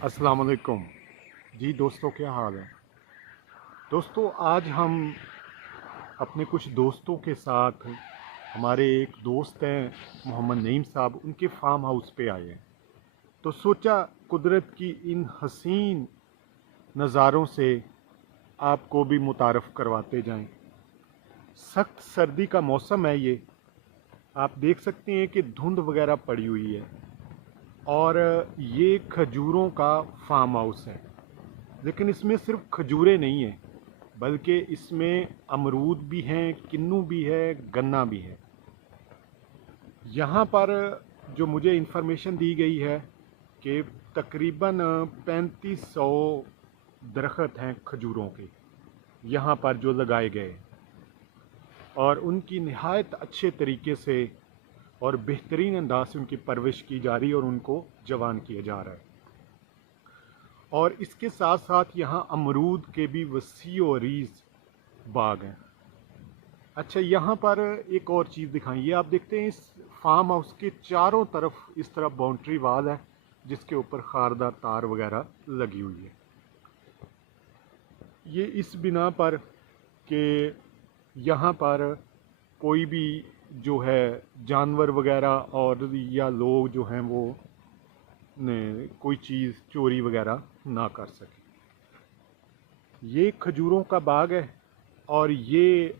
अस्सलाम वालेकुम जी दोस्तों, क्या हाल है। दोस्तों, आज हम अपने कुछ दोस्तों के साथ, हमारे एक दोस्त हैं मोहम्मद नईम साहब, उनके फार्म हाउस पे आए हैं। तो सोचा कुदरत की इन हसीन नज़ारों से आपको भी मुतारफ़ करवाते जाएं। सख्त सर्दी का मौसम है ये, आप देख सकते हैं कि धुंध वगैरह पड़ी हुई है। और ये खजूरों का फार्म हाउस है, लेकिन इसमें सिर्फ खजूरें नहीं हैं, बल्कि इसमें अमरूद भी हैं, किन्नू भी है, गन्ना भी है। यहाँ पर जो मुझे इन्फॉर्मेशन दी गई है कि तकरीबन 3500 दरख्त हैं खजूरों के यहाँ पर जो लगाए गए, और उनकी नहायत अच्छे तरीके से और बेहतरीन अंदाज से उनकी परवरिश की जा रही है और उनको जवान किया जा रहा है। और इसके साथ साथ यहाँ अमरूद के भी वसी और रीज़ बाग हैं। अच्छा, यहाँ पर एक और चीज़ दिखाएं, ये आप देखते हैं इस फार्म हाउस के चारों तरफ इस तरह बाउंड्री वाल है जिसके ऊपर खारदार तार वगैरह लगी हुई है। ये इस बिना पर कि यहाँ पर कोई भी जो है जानवर वगैरह और या लोग जो हैं वो कोई चीज़ चोरी वगैरह ना कर सके। ये खजूरों का बाग है और ये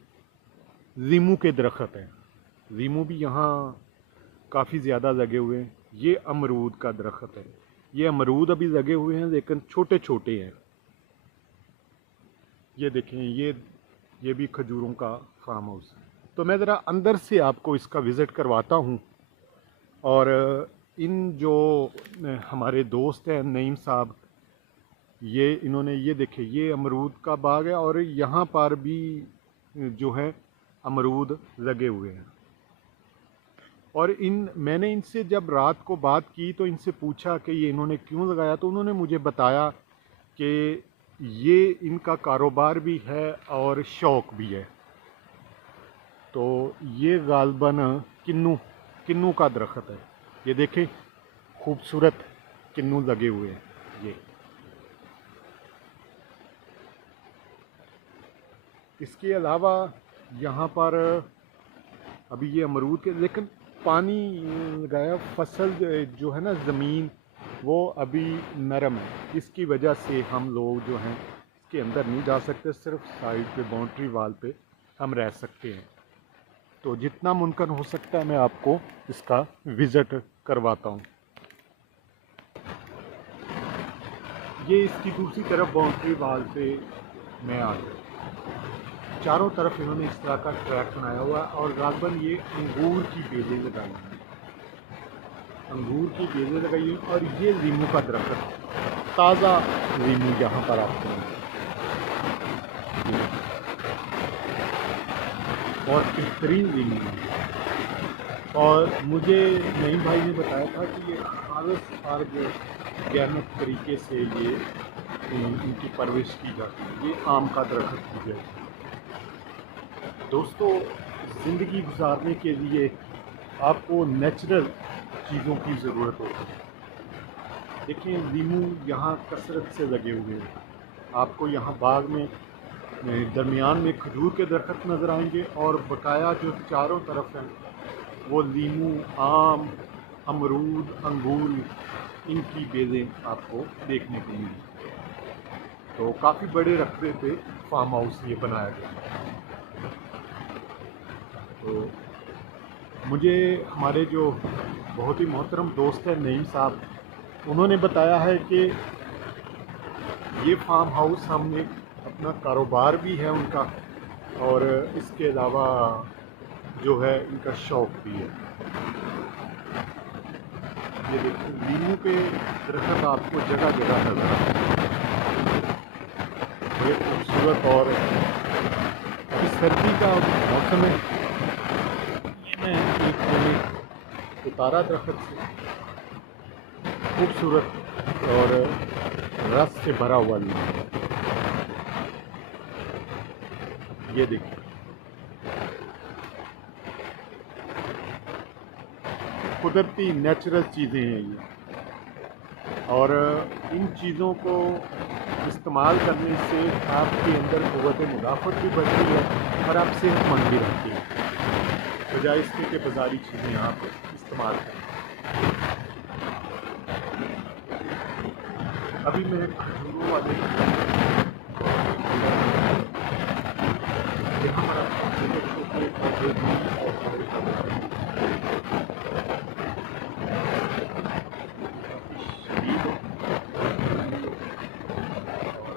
लीमू के दरख्त हैं। लीमू भी यहाँ काफ़ी ज़्यादा लगे हुए हैं। ये अमरूद का दरख्त है। ये अमरूद अभी लगे हुए हैं लेकिन छोटे छोटे हैं। ये देखें, ये भी खजूरों का फार्म हाउस है। तो मैं ज़रा अंदर से आपको इसका विज़िट करवाता हूँ। और इन जो हमारे दोस्त हैं नईम साहब, ये इन्होंने ये देखे, ये अमरूद का बाग है और यहाँ पर भी जो है अमरूद लगे हुए हैं। और मैंने इनसे जब रात को बात की तो इनसे पूछा कि ये इन्होंने क्यों लगाया, तो उन्होंने मुझे बताया कि ये इनका कारोबार भी है और शौक़ भी है। तो ये गालबन किन्नू का दरख्त है। ये देखें, खूबसूरत किन्नू लगे हुए हैं। ये इसके अलावा यहाँ पर अभी ये अमरूद के, लेकिन पानी लगाया, फसल जो है ना ज़मीन वो अभी नरम है, इसकी वजह से हम लोग जो हैं इसके अंदर नहीं जा सकते, सिर्फ साइड पे बाउंड्री वाल पे हम रह सकते हैं। तो जितना मुमकिन हो सकता है मैं आपको इसका विज़िट करवाता हूँ। ये इसकी दूसरी तरफ बाउंड्री वाल पे मैं आ गया। चारों तरफ इन्होंने इस तरह का ट्रैक बनाया हुआ है और गालबन ये अंगूर की बेलें लगाई हैं, अंगूर की बेलें लगाई हैं। और ये लीमू का दरख्त, ताज़ा लीमू यहाँ पर आते हैं और बेहतरीन लीमू है। और मुझे नईम भाई ने बताया था कि ये खालिस ऑर्गेनिक तरीके से ये इनकी परवरिश की जाती है। ये आम का दरख्त भी है। दोस्तों, ज़िंदगी गुजारने के लिए आपको नेचुरल चीज़ों की ज़रूरत होती है। देखिए, लीमू यहाँ कसरत से लगे हुए हैं। आपको यहाँ बाग में दरमियान में खजूर के दरख्त नज़र आएंगे और बकाया जो चारों तरफ हैं वो लीमू, आम, अमरूद, अंगूर, इनकी बेलें आपको देखने को मिलेंगी। तो काफ़ी बड़े रकबे पे फार्म हाउस ये बनाया गया है। तो मुझे हमारे जो बहुत ही मोहतरम दोस्त हैं नईम साहब, उन्होंने बताया है कि ये फार्म हाउस हमने अपना कारोबार भी है उनका, और इसके अलावा जो है इनका शौक़ भी है। ये देखिए, लीमू के दरख्त आपको जगह जगह नजर आते हैं। ये खूबसूरत, और इस सर्दी का मौसम है। ये मैं एक उतारा दरख्त से, खूबसूरत और रस से भरा हुआ लीमू। ये देखिए, कुदरती नेचुरल चीज़ें हैं ये। और इन चीज़ों को इस्तेमाल करने से आपके अंदर क़ुव्वत मुदाफ़त भी बढ़ती है और आप सेहतमंद भी रहते हैं, बजाय इसके कि बाज़ारी चीज़ें आप इस्तेमाल करें। अभी मैं खजूरों वाले यहाँ पर आपको छोटे-छोटे पौधे भी शदीद और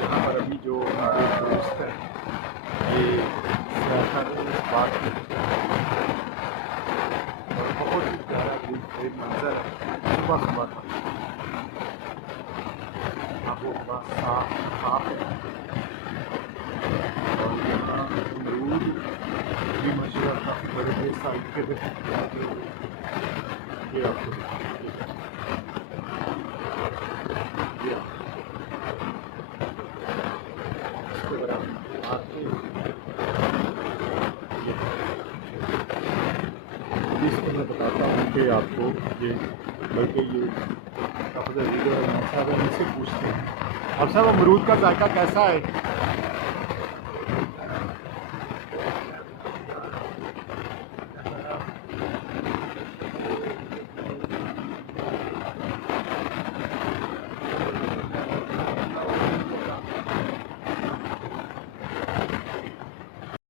यहाँ पर अभी जो हमारे दोस्त हैं ये सैर इस बात की और बहुत ही प्यारा दिलखेज मंजर है सुबह सुबह का। आबोहवा साफ है और यहाँ अमरूद भी माशाअल्लाह बड़े ढेर साइज के थे। ये आपको ये इसके बराबर आते इसको मैं बताता हूँ कि आपको ये बल्कि ये साहब इनसे पूछते हैं। अब साहब अमरूद का जायका कैसा है?